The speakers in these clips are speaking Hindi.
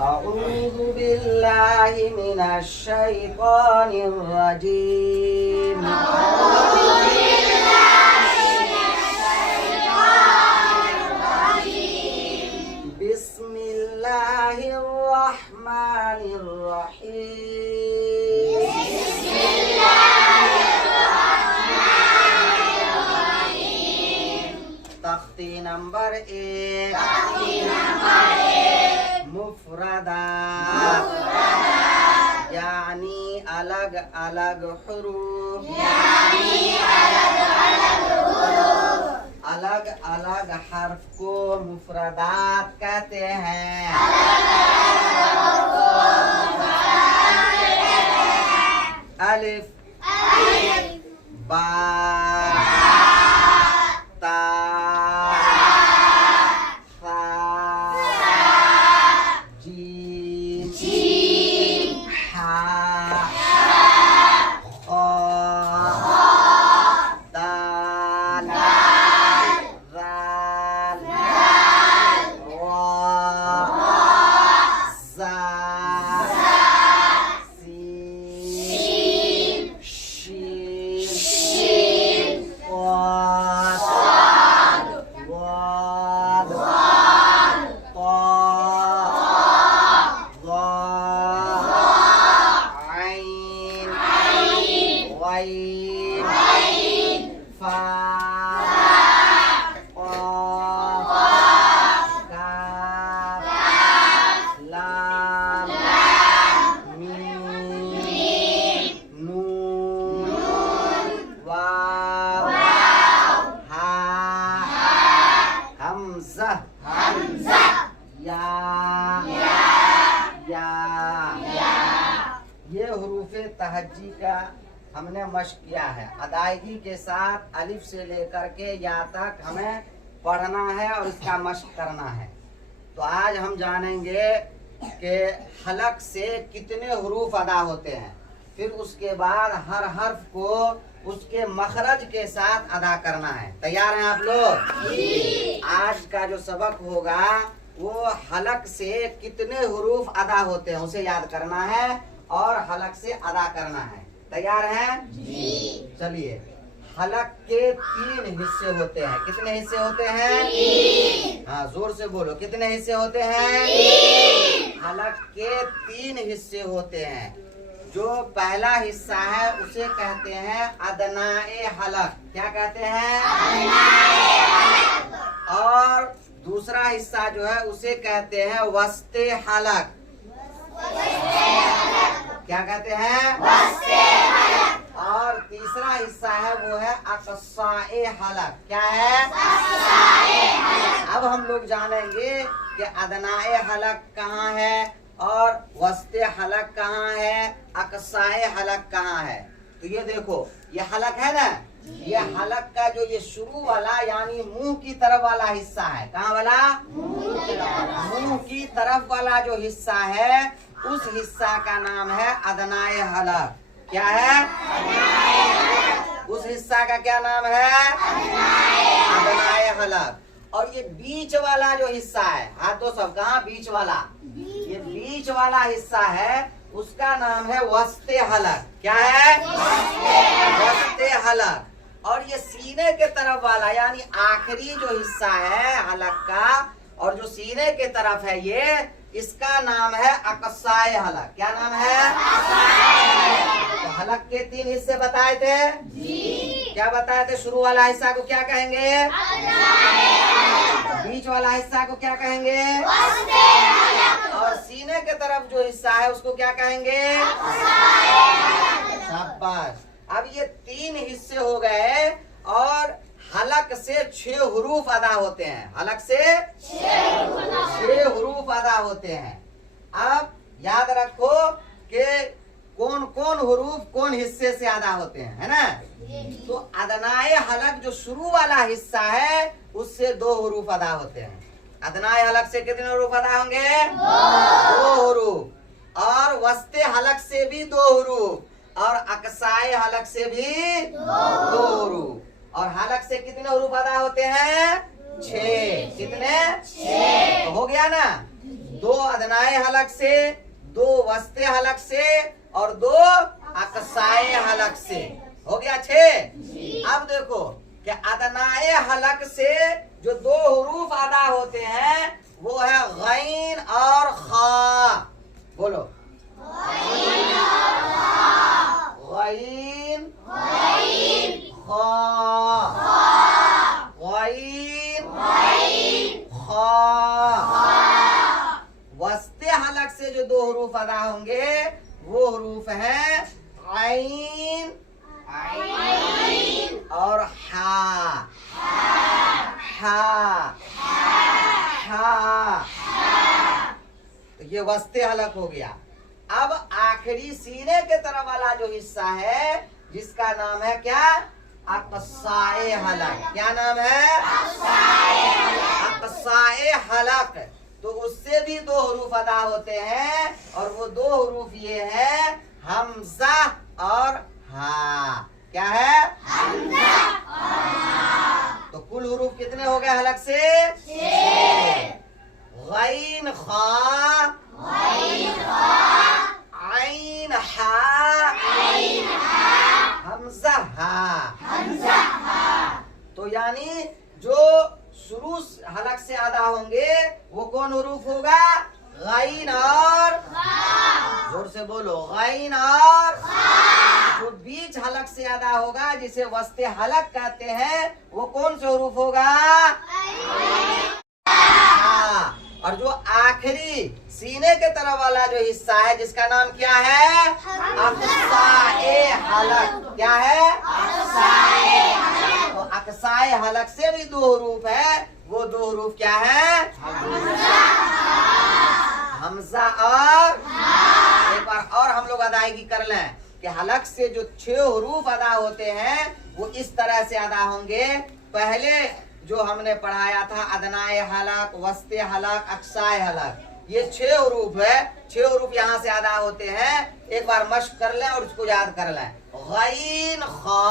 अऊज़ु बिल्लाहि मिनश शैतानिर रजीम। बिस्मिल्लाहिर रहमानिर रहीम। तख्ती नंबर 1 मुफ़रदात यानी अलग अलग हुरूफ, अलग अलग हर्फ को मुफ़रदात कहते हैं। अलिफ, बा, ता, सा, जीम, हा, ख़ा, दाल, ज़ाल, रा, ज़ा, सीन, शीन, क़ाफ़, वाद, क़ाफ़, ज़ा, ऐन, ग़ैन, फा, क़ाफ़, काफ़, लाम, मीम, नून, वाव, हा, हमज़ा, या। ये हुरूफ़े तहज्जी का हमने मश्क किया है। अदायगी के साथ अलिफ से लेकर के या तक हमें पढ़ना है और इसका मश्क करना है। तो आज हम जानेंगे कि हलक से कितने हुरूफ अदा होते हैं, फिर उसके बाद हर हर्फ को उसके मखरज के साथ अदा करना है। तैयार हैं आप लोग? आज का जो सबक होगा वो हलक से कितने हुरूफ अदा होते हैं उसे याद करना है और हलक से अदा करना है। तैयार हैं? चलिए, हलक के 3 हिस्से होते हैं। कितने हिस्से होते हैं? हाँ, जोर से बोलो, कितने हिस्से होते हैं? हलक के 3 हिस्से होते हैं। जो पहला हिस्सा है उसे कहते हैं अदनाए हलक। क्या कहते हैं? और दूसरा हिस्सा जो है उसे कहते हैं वस्ते हलक। क्या कहते हैं? और तीसरा हिस्सा है वो है अक़साए हलक। क्या है? अब हम लोग जानेंगे कि अदनाए हलक कहाँ है और वस्ते हलक कहाँ है, अक़साए हलक कहाँ है। तो ये देखो, ये हलक है ना, ये हलक का जो ये शुरू वाला यानी मुंह की तरफ वाला हिस्सा है। कहाँ वाला? मुंह की तरफ वाला जो हिस्सा है उस हिस्सा का नाम है अदनाए हलक। क्या है? उस हिस्सा का क्या नाम है? अदनाए हलक। और ये बीच वाला जो हिस्सा है, हाथों सब कहाँ? बीच वाला, ये बीच वाला हिस्सा है उसका नाम है वस्ते हलक। क्या है? वस्ते हलक। और ये सीने के तरफ वाला यानी आखिरी जो हिस्सा है हलक का और जो सीने के तरफ है ये, इसका नाम है अक़साए हलक। क्या नाम है? तो हलक के 3 हिस्से बताए थे। क्या बताए थे? शुरू वाला हिस्सा को क्या कहेंगे? बीच वाला हिस्सा को क्या कहेंगे? और सीने के तरफ जो हिस्सा है उसको क्या कहेंगे? शाबाश। अब ये 3 हिस्से हो गए और हलक से 6 हुरूफ अदा होते हैं। हलक से 6 हुरूफ अदा होते हैं। अब याद रखो कि कौन कौन हुरूफ कौन हिस्से से अदा होते हैं, है ना? तो अदनाए हलक जो शुरू वाला हिस्सा है उससे 2 हुरूफ अदा होते हैं। अदनाए हलक से कितने हुरूफ अदा होंगे? 2 हुरूफ। और वस्ते हलक से भी 2 हुरूफ और अक़साए हलक से भी 2 हुरूफ। और हलक से कितने हुरूफ अदा होते हैं? 6। कितने? 6। तो हो गया ना? 2 अदनाए हलक से, 2 वस्ते हलक से और 2 अक्साए हलक से। हो गया 6। अब देखो कि अदनाए हलक से जो 2 हुरूफ अदा होते हैं वो है गैन और खा। बोलो गैन खा, गैन खा। वस्ते हलक से जो 2 हुरूफ अदा होंगे वो हुरूफ हैं ऐन और हा। हा हा, तो ये वस्ते हलक हो गया। अब आखिरी सीने के तरफ वाला जो हिस्सा है जिसका नाम है क्या? अक्साए हलक। क्या नाम है? अक्साए हलक। तो उससे भी 2 हुरूफ अदा होते हैं और वो 2 हुरूफ ये है हमजा और हा। क्या है? हमजा और हा। तो कुल हुरूफ कितने हो गए हलक से? 6। गैन खा, ऐन हा, हमजा हा। तो यानी जो शुरू हलक से अदा होंगे वो कौन हुरूफ होगा? गैन और जोर से बोलो, गैन और जो बीच हलक से अदा होगा जिसे वस्ते हलक कहते हैं वो कौन से हुरूफ होगा? और जो आखिरी सीने के तरफ वाला जो हिस्सा है जिसका नाम क्या है? अक्साए हलक। क्या है? तो अक्साए हलक से भी 2 हुरूफ है। वो 2 हुरूफ क्या है? हमजा और एक बार और हम लोग अदायगी कर लें कि हलक से जो 6 हुरूफ अदा होते हैं वो इस तरह से अदा होंगे। पहले जो हमने पढ़ाया था अदनाए हलक, वस्ते हलक, अक्साए हलक, ये 6 हुरूफ है। 6 हुरूफ यहाँ से अदा होते हैं। एक बार मश्क कर लें और इसको याद कर लें। गैन खा,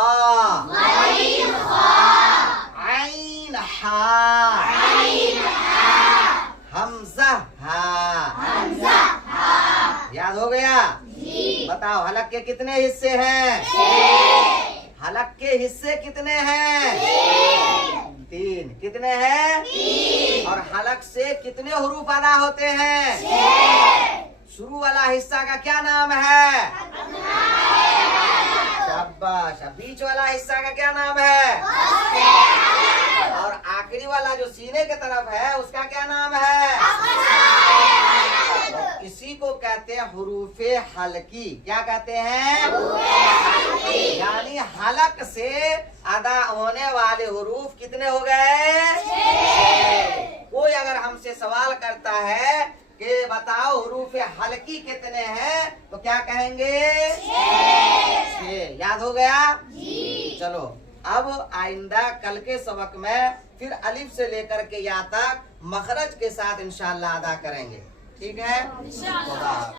ऐन हा, हमजा हा। याद हो गया? बताओ हलक के कितने हिस्से हैं? 6। हलक के हिस्से कितने हैं? 3। कितने हैं? 3। और हलक से कितने हुरूफ अदा होते हैं? 6। शुरू वाला हिस्सा का क्या नाम है? शाबाश। बीच वाला हिस्सा का क्या नाम है? और आखिरी वाला जो सीने के तरफ है उसका क्या नाम है? इसी को कहते हैं हुरूफे हलकी। क्या कहते हैं? यानी हलक से अदा होने वाले हुरूफ कितने हो गए? 6। कोई अगर हमसे सवाल करता है कि बताओ हुरूफे हलकी कितने हैं तो क्या कहेंगे? 6। याद हो गया? चलो अब आइंदा कल के सबक में फिर अलिफ से लेकर के या तक मखरज के साथ इंशाअल्लाह अदा करेंगे। ठीक है?